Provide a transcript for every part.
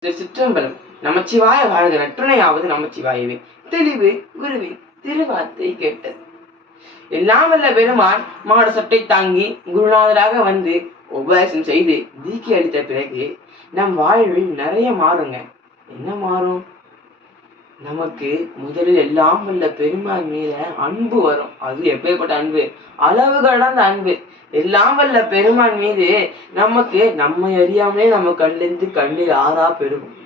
இது சிற்றம்பலம். நமச்சிவாய வாழ்க நற்றுணையாவது நமச்சிவாயவே. தெளிவு குருவி திருவார்த்தை கேட்டது. எல்லாம் வல்ல பெருமான் மாட சட்டை தாங்கி குருநாதராக வந்து உபதேசம் செய்து தீக்கி அளித்த பிறகு நம் வாழ்வில் நிறைய மாறுங்க. என்ன மாறும்? நமக்கு முதலில் எல்லாம் வல்ல பெருமாள் மேல அன்பு வரும். அது எப்பேற்பட்ட அன்பு? அளவு கடந்த அன்பு. எல்லாம் வல்ல பெருமான் மீது நமக்கு நம்மை அறியாமலே நம்ம கண்ணிலிருந்து கண்ணீர் ஆறா பெருகும்.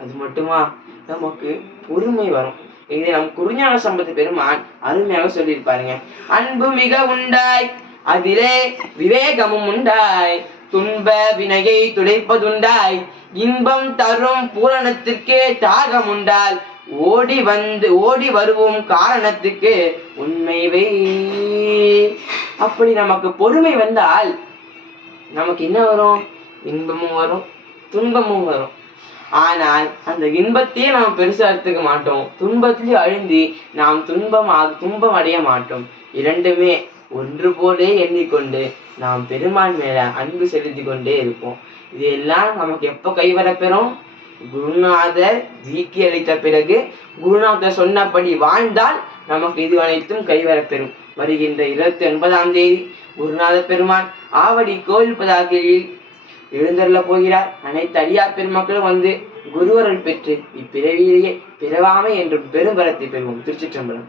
அது மட்டுமா? நமக்கு பொறுமை வரும். இதை நம் குருஞான சம்பத்து பெருமான் அருமையாக சொல்லியிருப்பாருங்க. அன்பு மிக உண்டாய் அதிலே விவேகமும் உண்டாய் துன்ப வினையை துடைப்பதுண்டாய் இன்பம் தரும் பூரணத்திற்கே தாகம் உண்டால் ஓடி வந்து ஓடி வருவோம் காரணத்துக்கு உண்மைவை அப்படி நமக்கு பொறுமை வந்தால் நமக்கு என்ன வரும்? இன்பமும் வரும் துன்பமும் வரும். ஆனால் அந்த இன்பத்தையே நாம் பெருசா எடுத்துக்க மாட்டோம். துன்பத்திலே அழுந்தி நாம் துன்பமாக துன்பம் அடைய மாட்டோம். இரண்டுமே ஒன்று போலே எண்ணிக்கொண்டு நாம் பெருமான் மேல அன்பு செலுத்தி கொண்டே இருப்போம். இதெல்லாம் நமக்கு எப்போ கைவரப்பெறும் குருநாதர் தீக்கி அளித்த பிறகு குருநாதர் சொன்னபடி வாழ்ந்தால் நமக்கு இது அனைத்தும் கைவரப்பெறும். வருகின்ற இருபத்தி ஒன்பதாம் தேதி குருநாத பெருமான் ஆவடி கோவில் பதாகையில் எழுந்தருள போகிறார். அனைத்து அடியார் பெருமக்களும் வந்து குருவருள் பெற்று இப்பிறவியிலேயே பிறவாமை என்றும் பெரும் வரத்தை பெறுவோம். திருச்சிற்றம்பலம்.